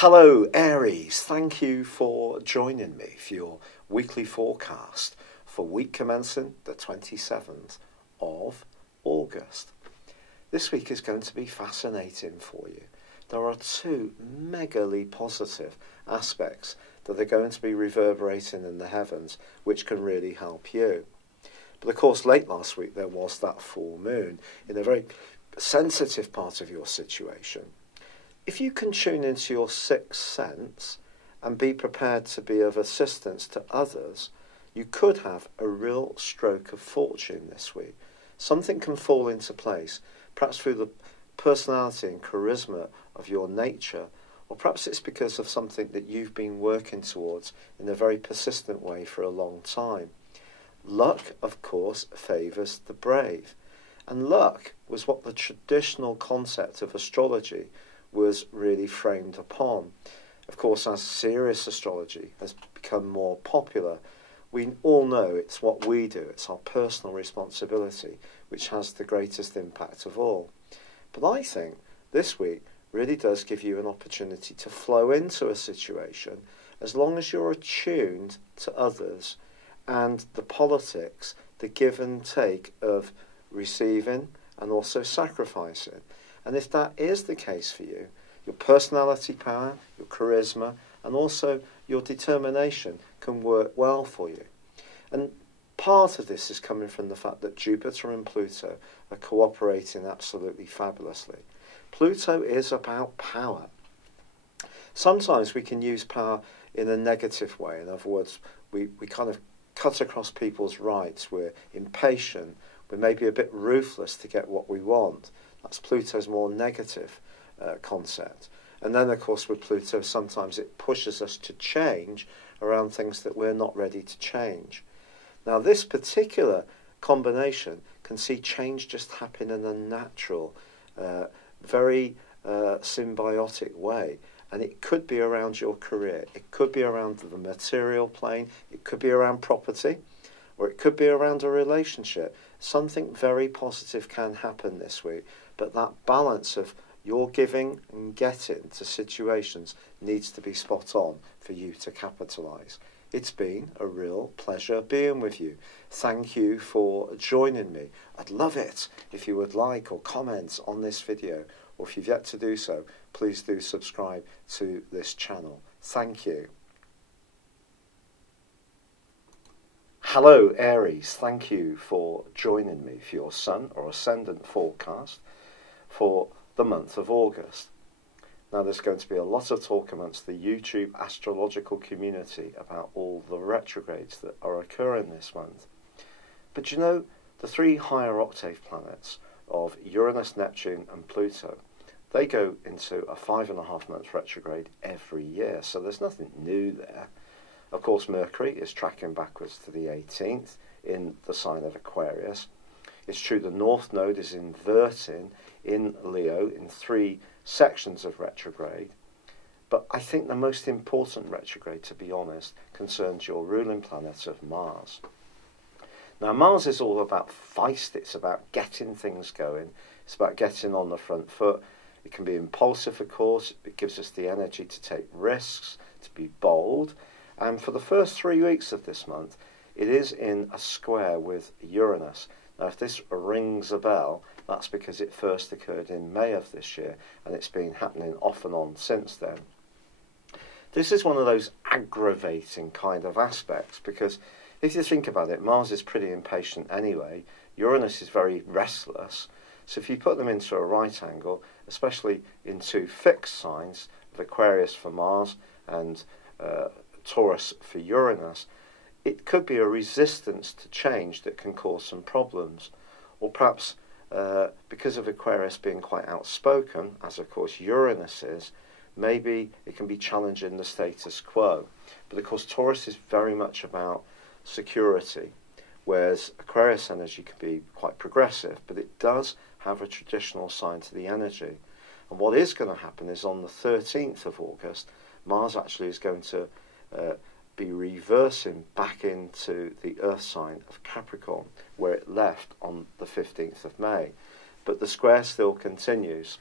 Hello Aries, thank you for joining me for your weekly forecast for week commencing the 27th of August. This week is going to be fascinating for you. There are two megally positive aspects that are going to be reverberating in the heavens which can really help you. But of course late last week there was that full moon in a very sensitive part of your situation. If you can tune into your sixth sense and be prepared to be of assistance to others, you could have a real stroke of fortune this week. Something can fall into place, perhaps through the personality and charisma of your nature, or perhaps it's because of something that you've been working towards in a very persistent way for a long time. Luck, of course, favours the brave. And luck was what the traditional concept of astrology was really framed upon. Of course, as serious astrology has become more popular, we all know it's what we do, it's our personal responsibility, which has the greatest impact of all. But I think this week really does give you an opportunity to flow into a situation as long as you're attuned to others and the politics, the give and take of receiving and also sacrificing. And if that is the case for you, your personality power, your charisma, and also your determination can work well for you. And part of this is coming from the fact that Jupiter and Pluto are cooperating absolutely fabulously. Pluto is about power. Sometimes we can use power in a negative way. In other words, we kind of cut across people's rights. We're impatient. We're maybe a bit ruthless to get what we want. That's Pluto's more negative concept. And then, of course, with Pluto, sometimes it pushes us to change around things that we're not ready to change. Now, this particular combination can see change just happen in a natural, very symbiotic way. And it could be around your career. It could be around the material plane. It could be around property. Or it could be around a relationship. Something very positive can happen this week. But that balance of your giving and getting to situations needs to be spot on for you to capitalise. It's been a real pleasure being with you. Thank you for joining me. I'd love it if you would like or comment on this video, or if you've yet to do so, please do subscribe to this channel. Thank you. Hello Aries, thank you for joining me for your Sun or Ascendant forecast for the month of August. Now there's going to be a lot of talk amongst the YouTube astrological community about all the retrogrades that are occurring this month. But you know, the three higher octave planets of Uranus, Neptune and Pluto, they go into a 5.5 month retrograde every year, so there's nothing new there. Of course, Mercury is tracking backwards to the 18th in the sign of Aquarius. It's true the North Node is inverting in Leo in 3 sections of retrograde. But I think the most important retrograde, to be honest, concerns your ruling planet of Mars. Now, Mars is all about feist. It's about getting things going. It's about getting on the front foot. It can be impulsive, of course. It gives us the energy to take risks, to be bold. And for the first 3 weeks of this month, it is in a square with Uranus. Now, if this rings a bell, that's because it first occurred in May of this year, and it's been happening off and on since then. This is one of those aggravating kind of aspects, because if you think about it, Mars is pretty impatient anyway. Uranus is very restless. So if you put them into a right angle, especially in 2 fixed signs, of Aquarius for Mars and Taurus for Uranus, it could be a resistance to change that can cause some problems. Or perhaps because of Aquarius being quite outspoken, as of course Uranus is, maybe it can be challenging the status quo. But of course Taurus is very much about security, whereas Aquarius energy can be quite progressive, but it does have a traditional side to the energy. And what is going to happen is on the 13th of August, Mars actually is going to be reversing back into the Earth sign of Capricorn, where it left on the 15th of May. But the square still continues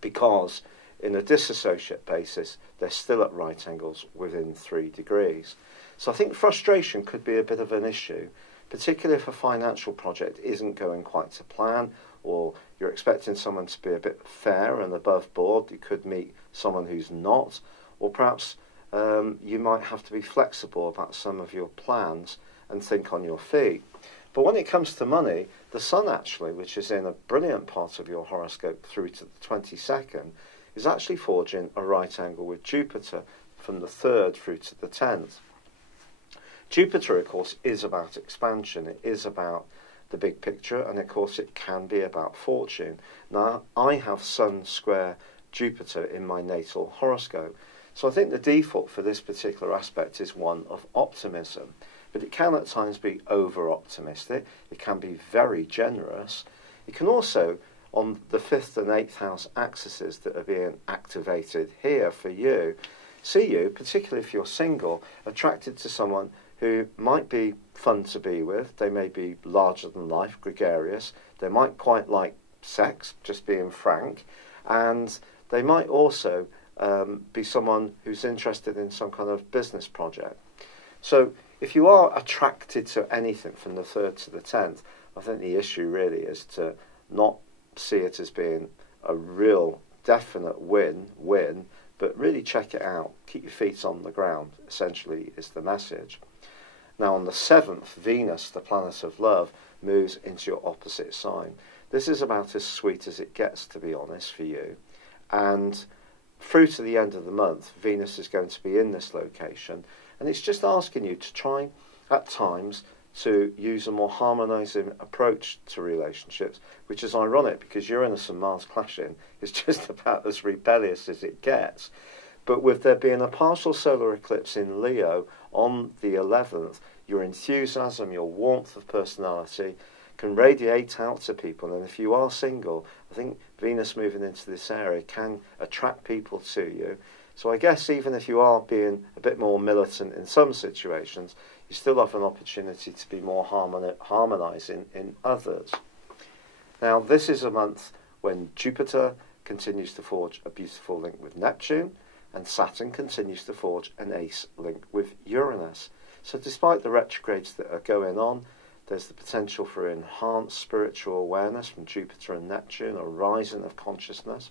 because in a disassociate basis, they're still at right angles within 3 degrees. So I think frustration could be a bit of an issue, particularly if a financial project isn't going quite to plan, or you're expecting someone to be a bit fair and above board. You could meet someone who's not, or perhaps you might have to be flexible about some of your plans and think on your feet. But when it comes to money, the Sun actually, which is in a brilliant part of your horoscope through to the 22nd, is actually forging a right angle with Jupiter from the 3rd through to the 10th. Jupiter, of course, is about expansion. It is about the big picture, and of course it can be about fortune. Now, I have Sun square Jupiter in my natal horoscope, so I think the default for this particular aspect is one of optimism. But it can at times be over-optimistic. It can be very generous. It can also, on the 5th and 8th house axes that are being activated here for you, see you, particularly if you're single, attracted to someone who might be fun to be with. They may be larger than life, gregarious. They might quite like sex, just being frank. And they might also be someone who's interested in some kind of business project. So if you are attracted to anything from the 3rd to the 10th, I think the issue really is to not see it as being a real definite win, but really check it out. Keep your feet on the ground, essentially, is the message. Now, on the 7th, Venus, the planet of love, moves into your opposite sign. This is about as sweet as it gets, to be honest, for you. And through to the end of the month, Venus is going to be in this location. And it's just asking you to try, at times, to use a more harmonising approach to relationships, which is ironic because Uranus and Mars clashing is just about as rebellious as it gets. But with there being a partial solar eclipse in Leo on the 11th, your enthusiasm, your warmth of personality can radiate out to people. And if you are single, I think Venus moving into this area can attract people to you. So I guess even if you are being a bit more militant in some situations, you still have an opportunity to be more harmonising in others. Now, this is a month when Jupiter continues to forge a beautiful link with Neptune, and Saturn continues to forge an ace link with Uranus. So despite the retrogrades that are going on, there's the potential for enhanced spiritual awareness from Jupiter and Neptune, a rising of consciousness.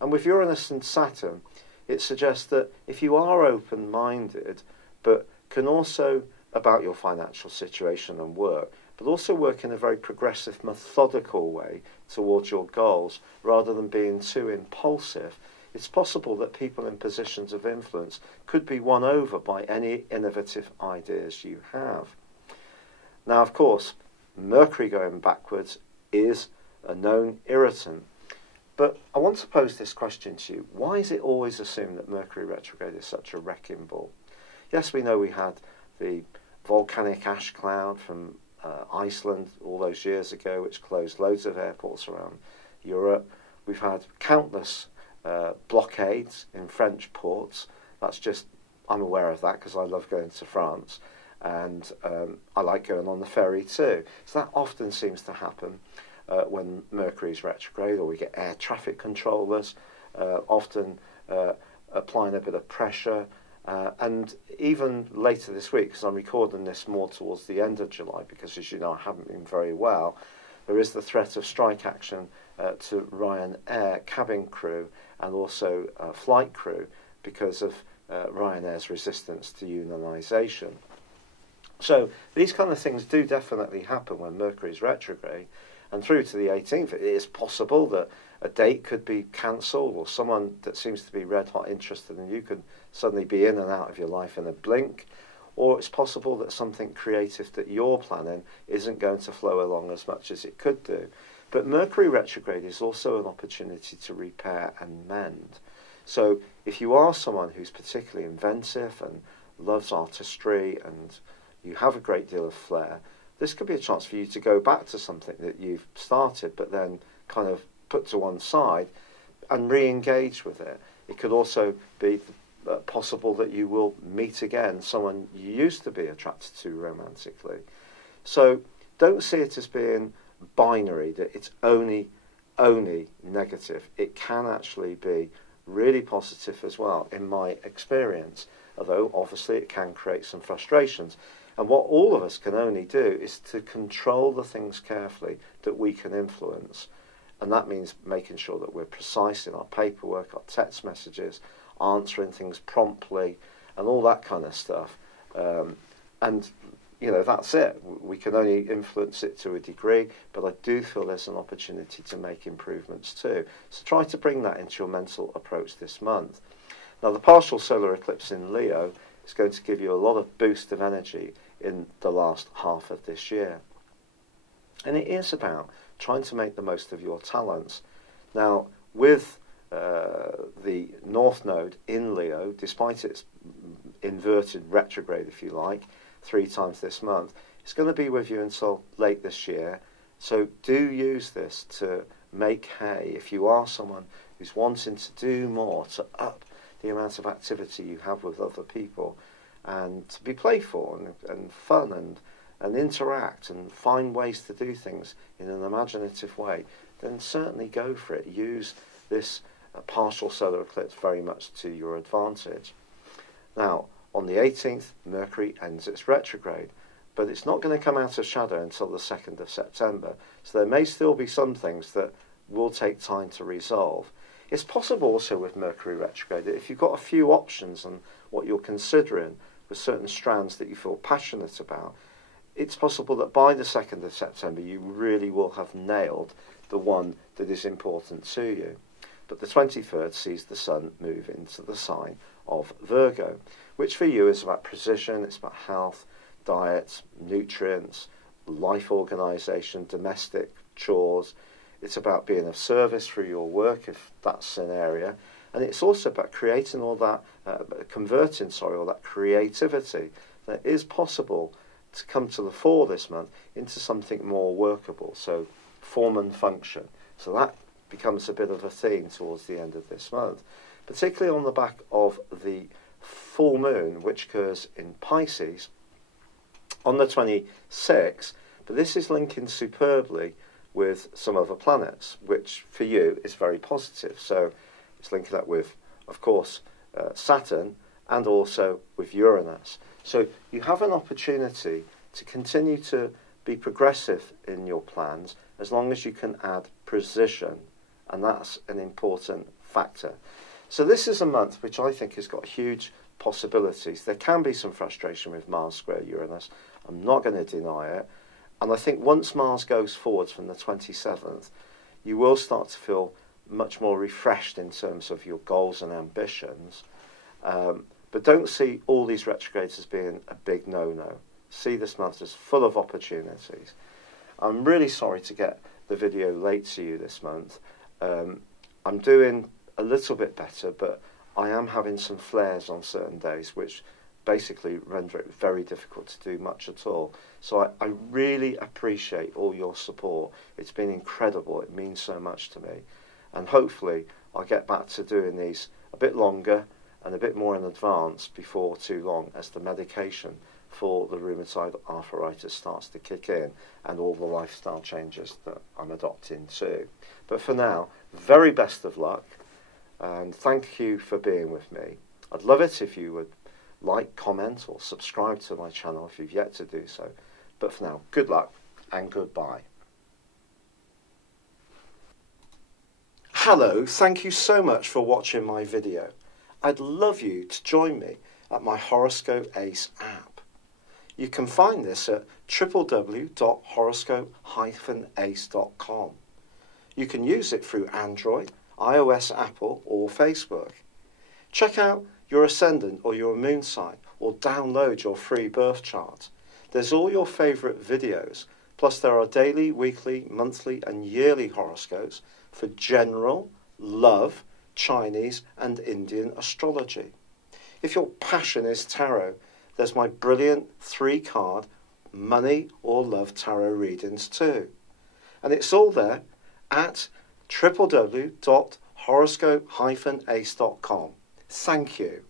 And with Uranus and Saturn, it suggests that if you are open-minded, but can also, about your financial situation and work, but also work in a very progressive, methodical way towards your goals, rather than being too impulsive, it's possible that people in positions of influence could be won over by any innovative ideas you have. Now, of course, Mercury going backwards is a known irritant. But I want to pose this question to you. Why is it always assumed that Mercury retrograde is such a wrecking ball? Yes, we know we had the volcanic ash cloud from Iceland all those years ago, which closed loads of airports around Europe. We've had countless blockades in French ports. I'm aware of that because I love going to France, and I like going on the ferry too. So that often seems to happen when Mercury is retrograde, or we get air traffic controllers often applying a bit of pressure. And even later this week, because I'm recording this more towards the end of July, because as you know I haven't been very well, there is the threat of strike action to Ryanair cabin crew and also flight crew because of Ryanair's resistance to unionisation. So these kind of things do definitely happen when Mercury is retrograde, and through to the 18th it is possible that a date could be cancelled, or someone that seems to be red hot interested in you could suddenly be in and out of your life in a blink. Or it's possible that something creative that you're planning isn't going to flow along as much as it could do. But Mercury retrograde is also an opportunity to repair and mend. So if you are someone who's particularly inventive and loves artistry and you have a great deal of flair, this could be a chance for you to go back to something that you've started but then kind of put to one side and re-engage with it. It could also be possible that you will meet again someone you used to be attracted to romantically. So don't see it as being binary, that it's only negative. It can actually be really positive as well in my experience, although obviously it can create some frustrations. And what all of us can only do is to control the things carefully that we can influence. And that means making sure that we're precise in our paperwork, our text messages, answering things promptly, and all that kind of stuff. And, you know, that's it. We can only influence it to a degree, but I do feel there's an opportunity to make improvements too. So try to bring that into your mental approach this month. Now, the partial solar eclipse in Leo is going to give you a lot of boost of energy in the last half of this year. And it is about trying to make the most of your talents. Now, with the North Node in Leo, despite its inverted retrograde, if you like, 3 times this month, it's going to be with you until late this year. So do use this to make hay. If you are someone who's wanting to do more, to up the amount of activity you have with other people, and to be playful and fun and interact and find ways to do things in an imaginative way, then certainly go for it. Use this partial solar eclipse very much to your advantage. Now, on the 18th, Mercury ends its retrograde, but it's not going to come out of shadow until the 2nd of September, so there may still be some things that will take time to resolve. It's possible also with Mercury retrograde that if you've got a few options on what you're considering with certain strands that you feel passionate about, it's possible that by the 2nd of September you really will have nailed the one that is important to you. But the 23rd sees the Sun move into the sign of Virgo, which for you is about precision, it's about health, diet, nutrients, life organisation, domestic chores. It's about being of service through your work, if that's an area. And it's also about creating all that, converting all that creativity that is possible to come to the fore this month into something more workable. So form and function. So that becomes a bit of a theme towards the end of this month, particularly on the back of the full moon, which occurs in Pisces on the 26th. But this is linking superbly with some other planets, which for you is very positive. So it's linking up with, of course, Saturn and also with Uranus. So you have an opportunity to continue to be progressive in your plans as long as you can add precision, and that's an important factor. So this is a month which I think has got huge possibilities. There can be some frustration with Mars square Uranus. I'm not going to deny it. And I think once Mars goes forwards from the 27th, you will start to feel much more refreshed in terms of your goals and ambitions. But don't see all these retrogrades as being a big no-no. See this month as full of opportunities. I'm really sorry to get the video late to you this month. I'm doing a little bit better, but I am having some flares on certain days, which basically render it very difficult to do much at all. So I really appreciate all your support. It's been incredible. It means so much to me. And hopefully I'll get back to doing these a bit longer and a bit more in advance before too long, as the medication for the rheumatoid arthritis starts to kick in and all the lifestyle changes that I'm adopting too. But for now, very best of luck, and thank you for being with me. I'd love it if you would like, comment or subscribe to my channel if you've yet to do so. But for now, good luck and goodbye. Hello, thank you so much for watching my video. I'd love you to join me at my Horoscope Ace app. You can find this at www.horoscope-ace.com. You can use it through Android, iOS, Apple or Facebook. Check out your ascendant or your moon sign, or download your free birth chart. There's all your favourite videos, plus there are daily, weekly, monthly and yearly horoscopes for general, love, Chinese and Indian astrology. If your passion is tarot, there's my brilliant 3-card money or love tarot readings too. And it's all there at www.horoscope-ace.com. Thank you.